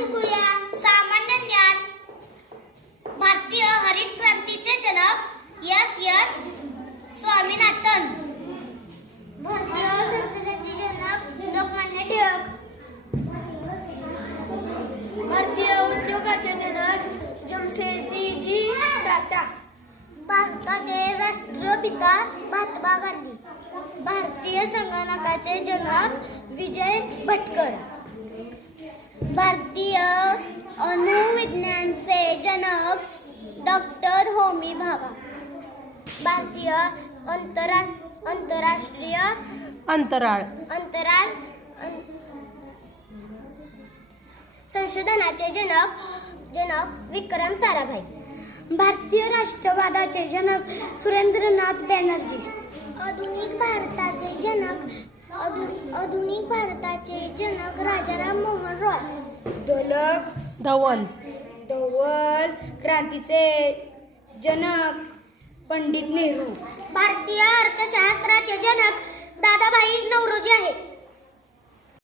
शिकूया सामान्य ज्ञान. भारतीय हरित क्रांतीचे जनक एस स्वामीनाथन. भारतीय संसदेचे जनक लोकमान्य टिळक. भारतीय उद्योगाचे जनक जमशेदजी टाटा. भारताचे राष्ट्रपिता महात्मा गांधी. भारतीय संगणकाचे जनक विजय भटकर. भारतीय अणुविज्ञानाचे जनक डॉक्टर होमी भाभा. भारतीय आंतरराष्ट्रीय अंतराळ संशोधनाचे जनक विक्रम साराभाई. भारतीय राष्ट्रवादाचे जनक सुरेंद्रनाथ बॅनर्जी. आधुनिक भारताचे जनक राजाराम मोहन रॉय. धवल क्रांतीचे जनक पंडित नेहरू. भारतीय अर्थशास्त्राचे जनक दादाभाई नौरोजी आहे.